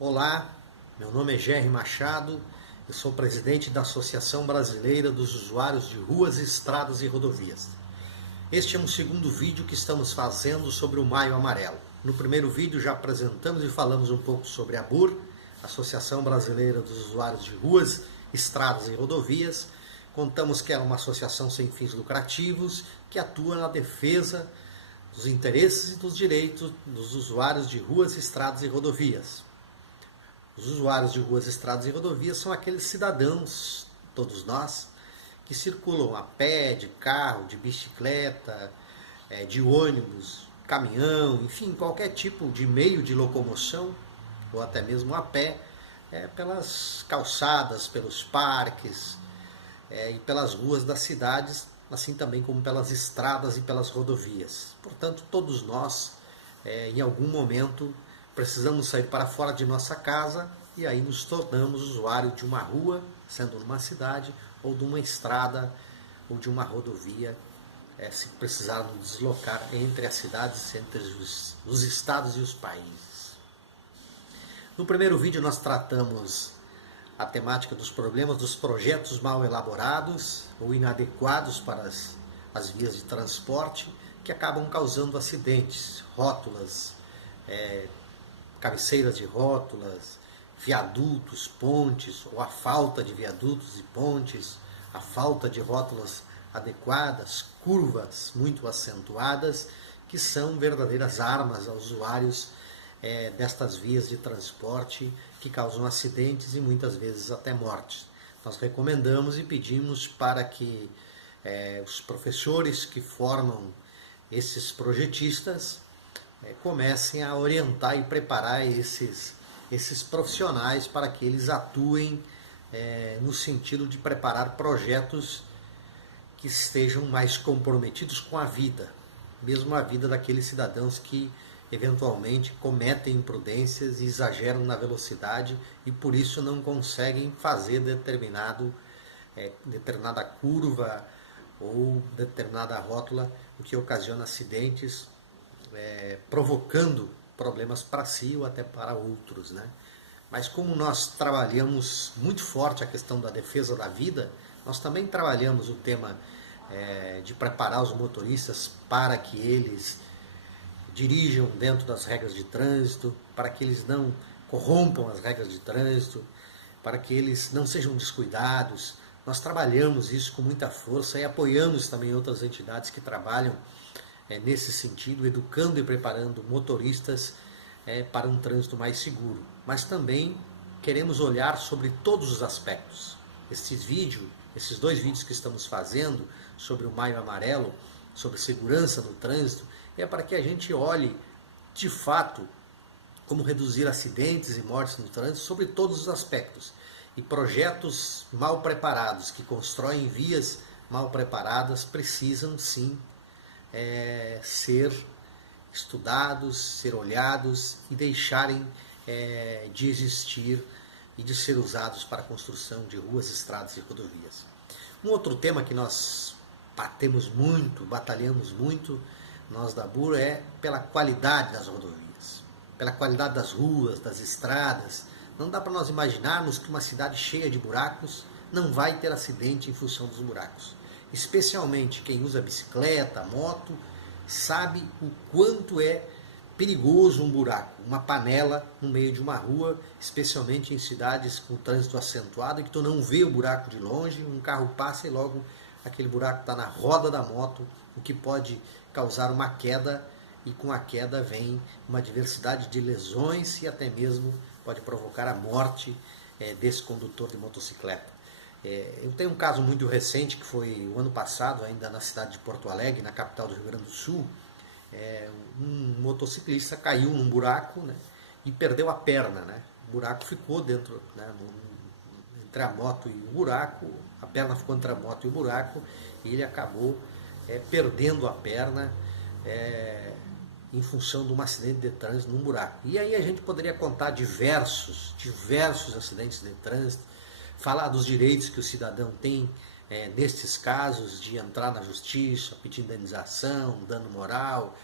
Olá, meu nome é Gerry Machado, eu sou presidente da Associação Brasileira dos Usuários de Ruas, Estradas e Rodovias. Este é um segundo vídeo que estamos fazendo sobre o Maio Amarelo. No primeiro vídeo já apresentamos e falamos um pouco sobre a ABUR, Associação Brasileira dos Usuários de Ruas, Estradas e Rodovias. Contamos que é uma associação sem fins lucrativos que atua na defesa dos interesses e dos direitos dos usuários de ruas, estradas e rodovias. Os usuários de ruas, estradas e rodovias são aqueles cidadãos, todos nós, que circulam a pé, de carro, de bicicleta, de ônibus, caminhão, enfim, qualquer tipo de meio de locomoção, ou até mesmo a pé, pelas calçadas, pelos parques e pelas ruas das cidades, assim também como pelas estradas e pelas rodovias. Portanto, todos nós, em algum momento, precisamos sair para fora de nossa casa e aí nos tornamos usuários de uma rua, sendo numa cidade, ou de uma estrada, ou de uma rodovia, se precisarmos deslocar entre as cidades, entre os estados e os países. No primeiro vídeo nós tratamos a temática dos problemas dos projetos mal elaborados ou inadequados para as vias de transporte que acabam causando acidentes, rótulas, cabeceiras de rótulas, viadutos, pontes, ou a falta de viadutos e pontes, a falta de rótulas adequadas, curvas muito acentuadas, que são verdadeiras armas aos usuários destas vias de transporte que causam acidentes e muitas vezes até mortes. Nós recomendamos e pedimos para que os professores que formam esses projetistas comecem a orientar e preparar esses profissionais para que eles atuem no sentido de preparar projetos que estejam mais comprometidos com a vida, mesmo a vida daqueles cidadãos que eventualmente cometem imprudências e exageram na velocidade e por isso não conseguem fazer determinada curva ou determinada rótula, o que ocasiona acidentes, provocando problemas para si ou até para outros, né? Mas como nós trabalhamos muito forte a questão da defesa da vida, nós também trabalhamos o tema de preparar os motoristas para que eles dirijam dentro das regras de trânsito, para que eles não corrompam as regras de trânsito, para que eles não sejam descuidados. Nós trabalhamos isso com muita força e apoiamos também outras entidades que trabalham nesse sentido, educando e preparando motoristas para um trânsito mais seguro. Mas também queremos olhar sobre todos os aspectos. Esses dois vídeos que estamos fazendo sobre o Maio Amarelo, sobre segurança no trânsito, é para que a gente olhe de fato como reduzir acidentes e mortes no trânsito sobre todos os aspectos. E projetos mal preparados, que constroem vias mal preparadas, precisam sim ser estudados, ser olhados e deixarem de existir e de ser usados para a construção de ruas, estradas e rodovias. Um outro tema que nós batalhamos muito, nós da ABUR, é pela qualidade das rodovias, pela qualidade das ruas, das estradas. Não dá para nós imaginarmos que uma cidade cheia de buracos não vai ter acidente em função dos buracos. Especialmente quem usa bicicleta, moto, sabe o quanto é perigoso um buraco, uma panela no meio de uma rua, especialmente em cidades com trânsito acentuado, que tu não vê o buraco de longe, um carro passa e logo aquele buraco está na roda da moto, o que pode causar uma queda, e com a queda vem uma diversidade de lesões e até mesmo pode provocar a morte desse condutor de motocicleta. Eu tenho um caso muito recente, que foi o ano passado, ainda na cidade de Porto Alegre, na capital do Rio Grande do Sul. Um motociclista caiu num buraco, né, e perdeu a perna, né? O buraco ficou dentro, né, entre a moto e o buraco, a perna ficou entre a moto e o buraco, e ele acabou perdendo a perna em função de um acidente de trânsito num buraco. E aí a gente poderia contar diversos acidentes de trânsito, falar dos direitos que o cidadão tem nestes casos, de entrar na justiça, pedir indenização, dano moral,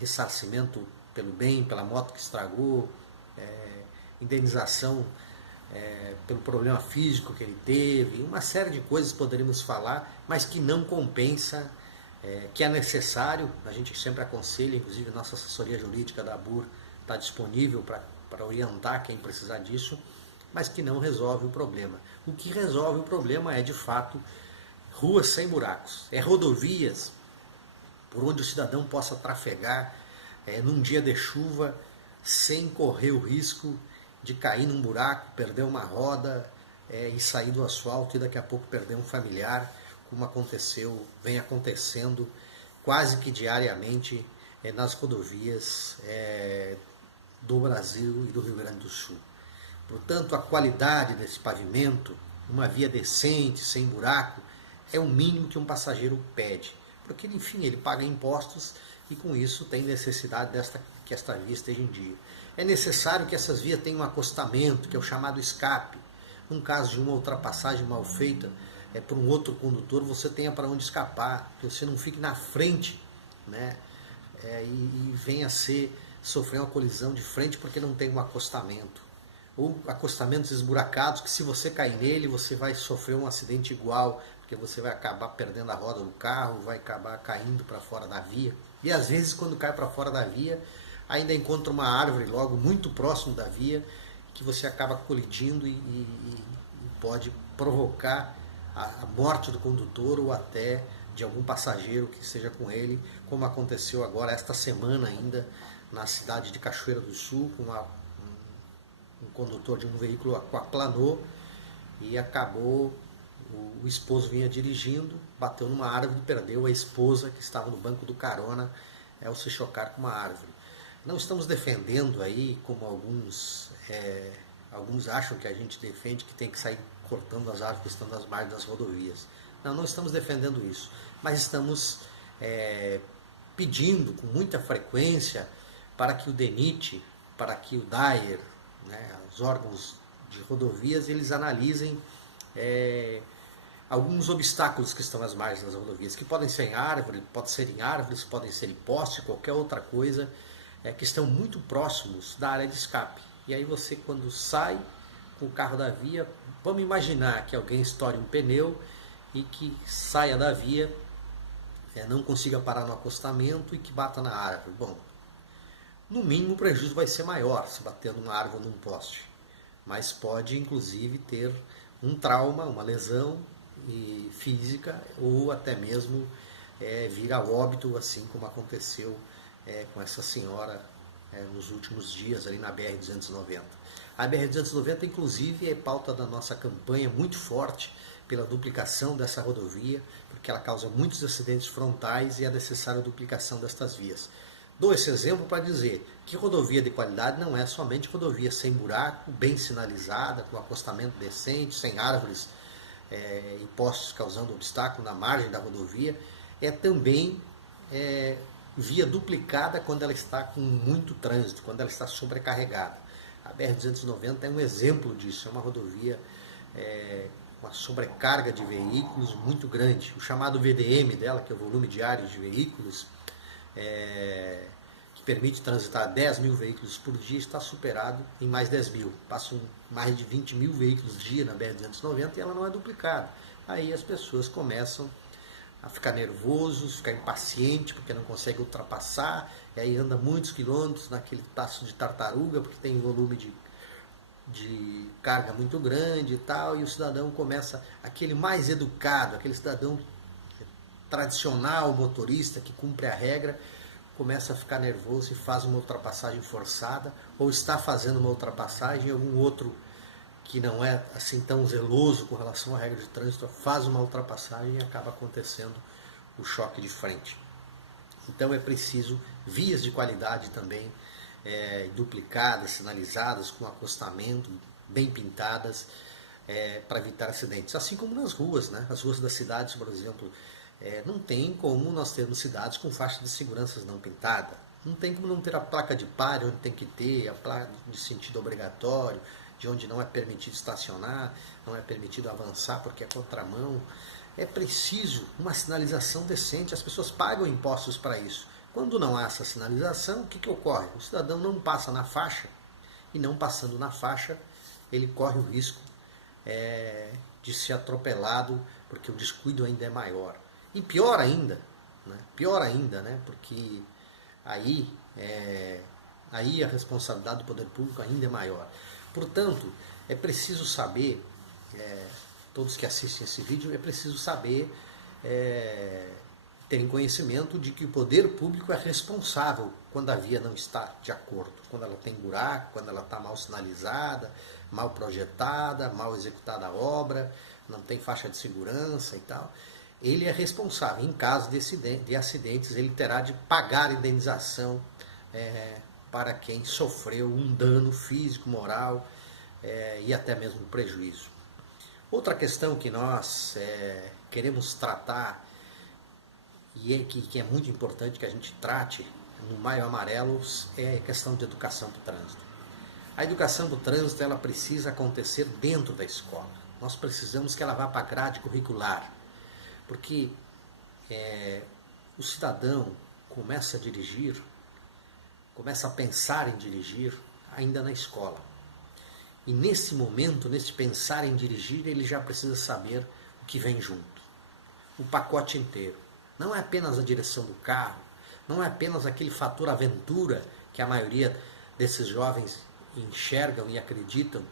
ressarcimento pelo bem, pela moto que estragou, indenização pelo problema físico que ele teve, uma série de coisas poderíamos falar, mas que não compensa, que é necessário. A gente sempre aconselha, inclusive nossa assessoria jurídica da ABUR está disponível para orientar quem precisar disso, mas que não resolve o problema. O que resolve o problema é, de fato, ruas sem buracos, rodovias por onde o cidadão possa trafegar num dia de chuva sem correr o risco de cair num buraco, perder uma roda e sair do asfalto e daqui a pouco perder um familiar, como vem acontecendo quase que diariamente nas rodovias do Brasil e do Rio Grande do Sul. Portanto, a qualidade desse pavimento, uma via decente, sem buraco, é o mínimo que um passageiro pede. Porque, enfim, ele paga impostos e com isso tem necessidade que esta via esteja em dia. É necessário que essas vias tenham um acostamento, que é o chamado escape. Num caso de uma ultrapassagem mal feita por um outro condutor, você tenha para onde escapar, que você não fique na frente, né? E venha sofrer uma colisão de frente porque não tem um acostamento. Ou acostamentos esburacados, que se você cair nele, você vai sofrer um acidente igual, porque você vai acabar perdendo a roda do carro, vai acabar caindo para fora da via. E às vezes, quando cai para fora da via, ainda encontra uma árvore logo muito próximo da via, que você acaba colidindo e pode provocar a morte do condutor ou até de algum passageiro que esteja com ele, como aconteceu agora esta semana ainda na cidade de Cachoeira do Sul, com um condutor de um veículo aquaplanou e acabou, o esposo vinha dirigindo, bateu numa árvore e perdeu a esposa que estava no banco do carona ao se chocar com uma árvore. Não estamos defendendo aí, como alguns acham que a gente defende, que tem que sair cortando as árvores que estão nas margens das rodovias. Não estamos defendendo isso, mas estamos pedindo com muita frequência para que o DENIT, para que o DAER, os órgãos de rodovias, eles analisem alguns obstáculos que estão às margens das rodovias, que podem ser em árvores, podem ser em poste, qualquer outra coisa, que estão muito próximos da área de escape. E aí você, quando sai com o carro da via, vamos imaginar que alguém estoure um pneu e que saia da via, não consiga parar no acostamento e que bata na árvore. Bom, no mínimo o prejuízo vai ser maior se bater numa árvore ou num poste, mas pode inclusive ter um trauma, uma lesão física ou até mesmo vir a óbito, assim como aconteceu com essa senhora nos últimos dias ali na BR-290. A BR-290 inclusive é pauta da nossa campanha muito forte pela duplicação dessa rodovia, porque ela causa muitos acidentes frontais e é necessária a duplicação destas vias. Dou esse exemplo para dizer que rodovia de qualidade não é somente rodovia sem buraco, bem sinalizada, com acostamento decente, sem árvores e postes causando obstáculo na margem da rodovia, é também via duplicada quando ela está com muito trânsito, quando ela está sobrecarregada. A BR-290 é um exemplo disso, é uma rodovia com uma sobrecarga de veículos muito grande. O chamado VDM dela, que é o volume diário de veículos, que permite transitar 10 mil veículos por dia, está superado em mais 10 mil. Passam mais de 20 mil veículos dia na BR-290 e ela não é duplicada. Aí as pessoas começam a ficar nervosos, ficar impaciente porque não consegue ultrapassar, e aí anda muitos quilômetros naquele passo de tartaruga porque tem volume de carga muito grande e tal, e o cidadão começa, aquele mais educado, aquele cidadão tradicional, motorista que cumpre a regra, começa a ficar nervoso e faz uma ultrapassagem forçada, ou está fazendo uma ultrapassagem, algum outro que não é assim tão zeloso com relação à regra de trânsito faz uma ultrapassagem e acaba acontecendo o choque de frente. Então é preciso vias de qualidade também, duplicadas, sinalizadas, com acostamento, bem pintadas, para evitar acidentes. Assim como nas ruas, né? As ruas das cidades, por exemplo, não tem como nós termos cidades com faixa de segurança não pintada. Não tem como não ter a placa de pare onde tem que ter, a placa de sentido obrigatório, de onde não é permitido estacionar, não é permitido avançar porque é contramão. É preciso uma sinalização decente, as pessoas pagam impostos para isso. Quando não há essa sinalização, o que ocorre? O cidadão não passa na faixa e não passando na faixa, ele corre o risco de ser atropelado, porque o descuido ainda é maior. E pior ainda, né? Porque aí a responsabilidade do poder público ainda é maior. Portanto, é preciso saber, todos que assistem esse vídeo, é preciso saber, terem conhecimento de que o poder público é responsável quando a via não está de acordo, quando ela tem buraco, quando ela está mal sinalizada, mal projetada, mal executada a obra, não tem faixa de segurança e tal. Ele é responsável. Em caso de acidentes, ele terá de pagar a indenização para quem sofreu um dano físico, moral e até mesmo prejuízo. Outra questão que nós queremos tratar, e que é muito importante que a gente trate no Maio Amarelo, é a questão de educação para o trânsito. A educação do trânsito, ela precisa acontecer dentro da escola. Nós precisamos que ela vá para a grade curricular, porque o cidadão começa a dirigir, começa a pensar em dirigir ainda na escola. E nesse momento, nesse pensar em dirigir, ele já precisa saber o que vem junto, o pacote inteiro. Não é apenas a direção do carro, não é apenas aquele fator aventura que a maioria desses jovens enxergam e acreditam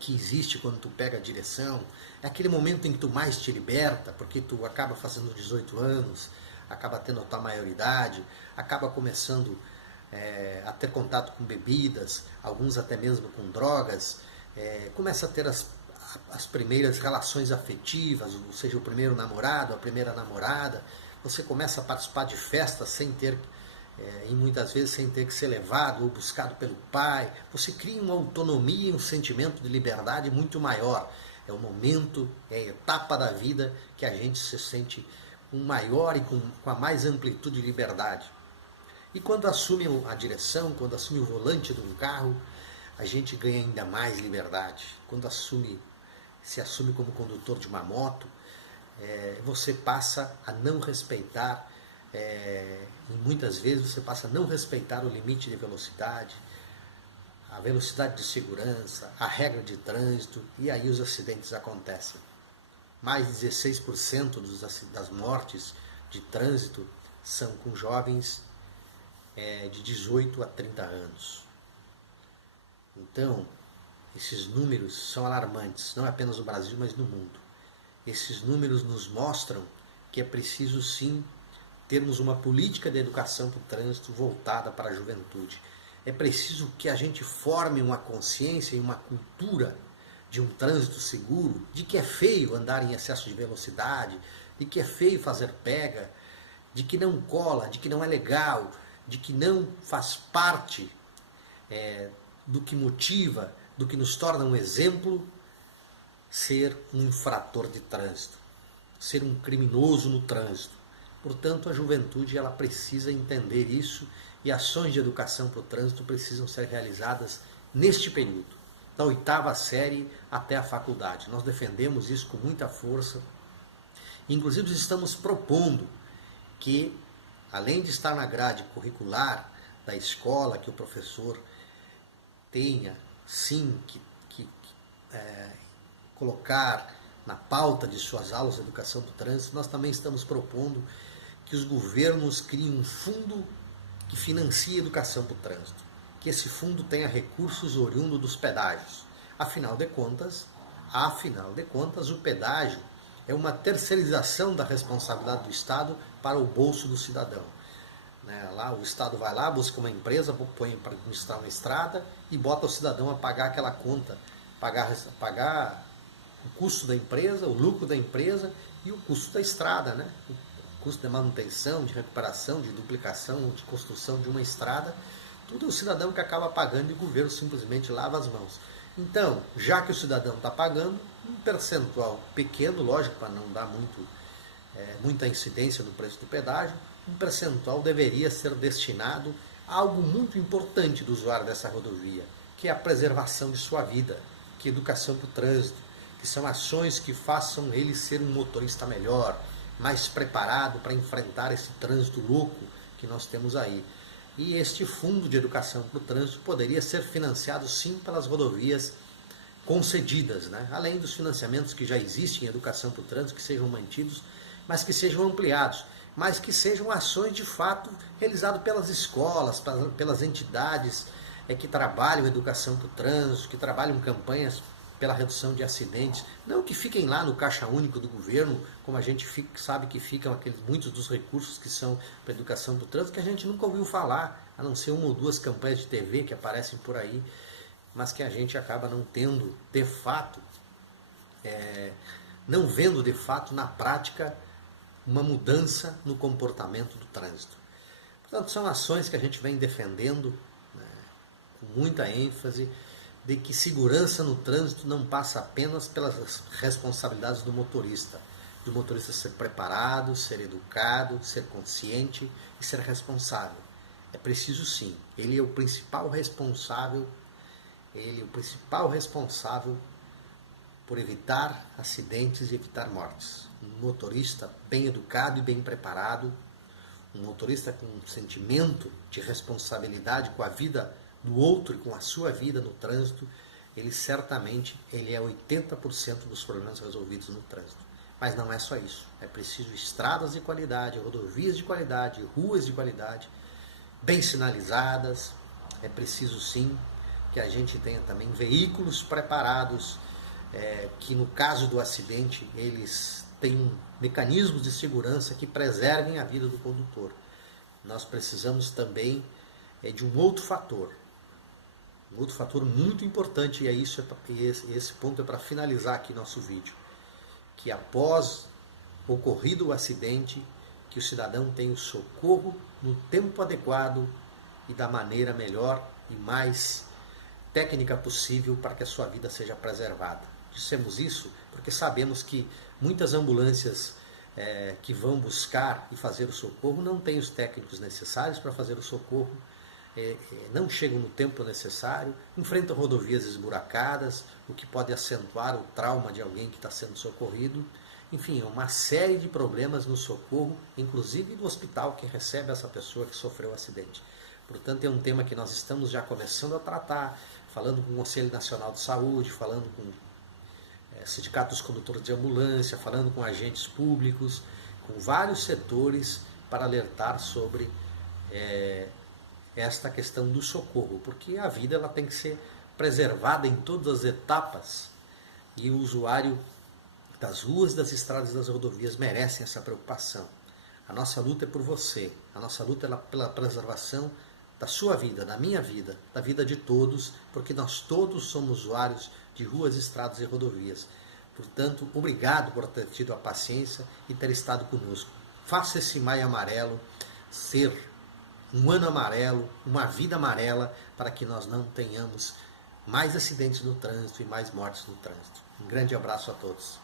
que existe quando tu pega a direção. É aquele momento em que tu mais te liberta, porque tu acaba fazendo 18 anos, acaba tendo a tua maioridade, acaba começando a ter contato com bebidas, alguns até mesmo com drogas, começa a ter as primeiras relações afetivas, ou seja, o primeiro namorado, a primeira namorada. Você começa a participar de festas sem ter, e muitas vezes sem ter que ser levado ou buscado pelo pai. Você cria uma autonomia e um sentimento de liberdade muito maior. É o momento, é a etapa da vida que a gente se sente com maior e com a mais amplitude de liberdade. E quando assume a direção, quando assume o volante de um carro, a gente ganha ainda mais liberdade. Quando se assume como condutor de uma moto, você passa a não respeitar, e muitas vezes você passa a não respeitar o limite de velocidade, a velocidade de segurança, a regra de trânsito, e aí os acidentes acontecem. Mais de 16% das mortes de trânsito são com jovens de 18 a 30 anos. Então, esses números são alarmantes, não apenas no Brasil, mas no mundo. Esses números nos mostram que é preciso sim termos uma política de educação para o trânsito voltada para a juventude. É preciso que a gente forme uma consciência e uma cultura de um trânsito seguro, de que é feio andar em excesso de velocidade, de que é feio fazer pega, de que não cola, de que não é legal, de que não faz parte do que motiva, do que nos torna um exemplo, ser um infrator de trânsito, ser um criminoso no trânsito. Portanto, a juventude ela precisa entender isso, e ações de educação para o trânsito precisam ser realizadas neste período, da 8ª série até a faculdade. Nós defendemos isso com muita força. Inclusive, estamos propondo que, além de estar na grade curricular da escola, que o professor tenha, sim, que colocar na pauta de suas aulas de educação do trânsito, nós também estamos propondo que os governos criem um fundo que financie a educação para o trânsito, que esse fundo tenha recursos oriundos dos pedágios. Afinal de contas, o pedágio é uma terceirização da responsabilidade do Estado para o bolso do cidadão. Lá o Estado vai lá, busca uma empresa, põe para administrar uma estrada e bota o cidadão a pagar aquela conta, pagar o custo da empresa, o lucro da empresa e o custo da estrada, o custo de manutenção, de recuperação, de duplicação, de construção de uma estrada. Tudo é o cidadão que acaba pagando e o governo simplesmente lava as mãos. Então, já que o cidadão está pagando, um percentual pequeno, lógico, para não dar muita incidência no preço do pedágio, um percentual deveria ser destinado a algo muito importante do usuário dessa rodovia, que é a preservação de sua vida, que é educação para o trânsito, que são ações que façam ele ser um motorista melhor, mais preparado para enfrentar esse trânsito louco que nós temos aí. E este fundo de educação para o trânsito poderia ser financiado sim pelas rodovias concedidas, né? Além dos financiamentos que já existem em educação para o trânsito, que sejam mantidos, mas que sejam ampliados, mas que sejam ações de fato realizadas pelas escolas, pelas entidades que trabalham educação para o trânsito, que trabalham campanhas pela redução de acidentes, não que fiquem lá no caixa único do governo, como a gente sabe que ficam muitos dos recursos que são para a educação do trânsito, que a gente nunca ouviu falar, a não ser uma ou duas campanhas de TV que aparecem por aí, mas que a gente acaba não tendo, de fato, não vendo de fato na prática uma mudança no comportamento do trânsito. Portanto, são ações que a gente vem defendendo, né, com muita ênfase, de que segurança no trânsito não passa apenas pelas responsabilidades do motorista ser preparado, ser educado, ser consciente e ser responsável. É preciso sim, ele é o principal responsável por evitar acidentes e evitar mortes. Um motorista bem educado e bem preparado, um motorista com um sentimento de responsabilidade com a vida do outro e com a sua vida no trânsito, ele é 80% dos problemas resolvidos no trânsito. Mas não é só isso. É preciso estradas de qualidade, rodovias de qualidade, ruas de qualidade, bem sinalizadas. É preciso sim que a gente tenha também veículos preparados, que no caso do acidente eles tenham mecanismos de segurança que preservem a vida do condutor. Nós precisamos também de um outro fator muito importante, e esse ponto é para finalizar aqui nosso vídeo, que após ocorrido o acidente, que o cidadão tenha o socorro no tempo adequado e da maneira melhor e mais técnica possível para que a sua vida seja preservada. Dissemos isso porque sabemos que muitas ambulâncias que vão buscar e fazer o socorro não têm os técnicos necessários para fazer o socorro, não chegam no tempo necessário, enfrentam rodovias esburacadas, o que pode acentuar o trauma de alguém que está sendo socorrido. Enfim, uma série de problemas no socorro, inclusive do hospital que recebe essa pessoa que sofreu o acidente. Portanto, é um tema que nós estamos já começando a tratar, falando com o Conselho Nacional de Saúde, falando com sindicatos condutores de ambulância, falando com agentes públicos, com vários setores para alertar sobre esta questão do socorro, porque a vida ela tem que ser preservada em todas as etapas e o usuário das ruas, das estradas e das rodovias merecem essa preocupação. A nossa luta é por você, a nossa luta é pela preservação da sua vida, da minha vida, da vida de todos, porque nós todos somos usuários de ruas, estradas e rodovias. Portanto, obrigado por ter tido a paciência e ter estado conosco. Faça esse maio amarelo ser um ano amarelo, uma vida amarela, para que nós não tenhamos mais acidentes no trânsito e mais mortes no trânsito. Um grande abraço a todos.